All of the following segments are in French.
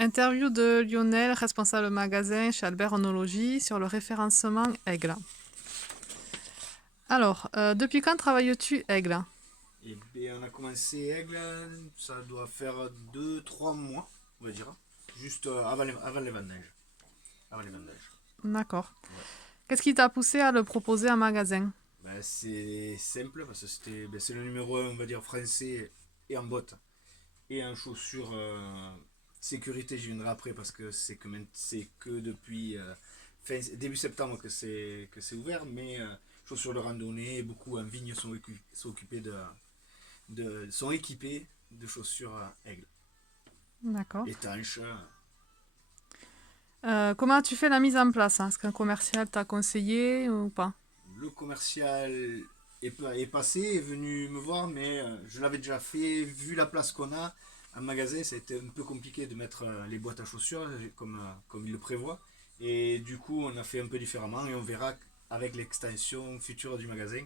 Interview de Lionel, responsable magasin chez Albert Onologie, sur le référencement Aigle. Alors, depuis quand travailles-tu Aigle? Et bien, on a commencé Aigle, ça doit faire 2-3 mois, on va dire, juste avant les vendanges. Avant les vendanges. D'accord. Ouais. Qu'est-ce qui t'a poussé à le proposer en magasin? Ben, c'est simple parce que c'est le numéro 1, on va dire, français et en bottes et en chaussures sécurité. J'y viendrai après parce que c'est que depuis début septembre que c'est ouvert, mais chaussures de randonnée, beaucoup en vigne sont équipés de chaussures Aigle. D'accord. Étanches. Comment as-tu fait la mise en place, hein? Est-ce qu'un commercial t'a conseillé ou pas? Le commercial est passé, est venu me voir, mais je l'avais déjà fait. Vu la place qu'on a en magasin, ça a été un peu compliqué de mettre les boîtes à chaussures comme il le prévoit. Et du coup, on a fait un peu différemment et on verra avec l'extension future du magasin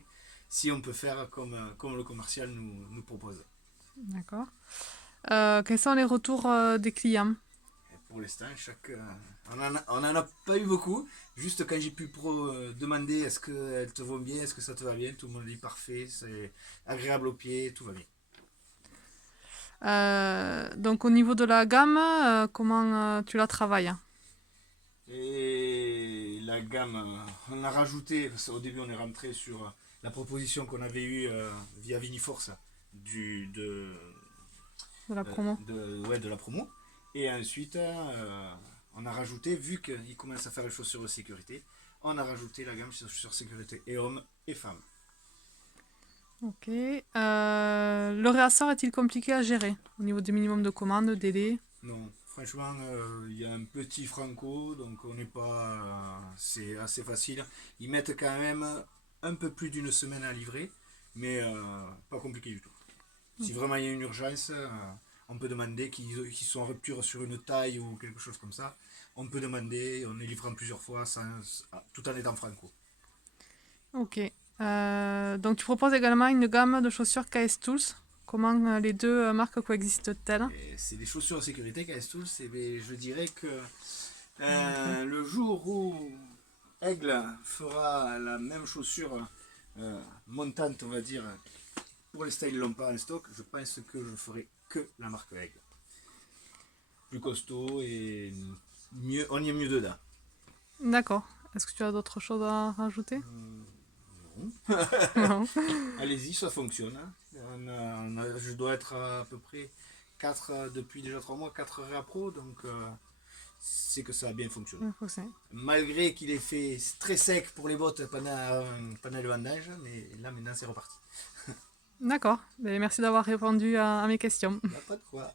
si on peut faire comme le commercial nous propose. D'accord. Quels sont les retours des clients? Et pour l'instant, on en a pas eu beaucoup. Juste quand j'ai pu demander est-ce qu'elles te vont bien, est-ce que ça te va bien, tout le monde dit parfait, c'est agréable au pied, tout va bien. Donc au niveau de la gamme, comment tu la travailles? Et la gamme, on a rajouté, parce qu'au début on est rentré sur la proposition qu'on avait eue via Viniforce du, De la promo? ouais, de la promo. Et ensuite, on a rajouté, vu qu'ils commencent à faire les chaussures de sécurité, on a rajouté la gamme chaussures sécurité et hommes et femmes. Ok. Le réassort est-il compliqué à gérer au niveau du minimum de commandes, délai? Non, franchement, il y a un petit franco, donc on n'est pas. C'est assez facile. Ils mettent quand même un peu plus d'une semaine à livrer, mais pas compliqué du tout. Si vraiment il y a une urgence, on peut demander qu'ils sont en rupture sur une taille ou quelque chose comme ça. On peut demander, on est livré en plusieurs fois tout en étant franco. Ok. Donc tu proposes également une gamme de chaussures KS Tools. Comment les deux marques coexistent-elles? Et c'est des chaussures de sécurité KS Tools, et je dirais que Ok. le jour où Aigle fera la même chaussure montante, on va dire, pour les styles ils l'ont pas en stock, je pense que je ferai que la marque Aigle. Plus costaud et mieux, on y est mieux dedans. D'accord. Est-ce que tu as d'autres choses à rajouter? Non. Non. Allez-y, ça fonctionne. Hein. Je dois être à peu près 4 depuis déjà 3 mois, 4 réappro, donc c'est que ça a bien fonctionné. Malgré qu'il ait fait très sec pour les bottes pendant le vendage, mais là maintenant c'est reparti. D'accord. Ben, merci d'avoir répondu à mes questions. Bah, pas de quoi.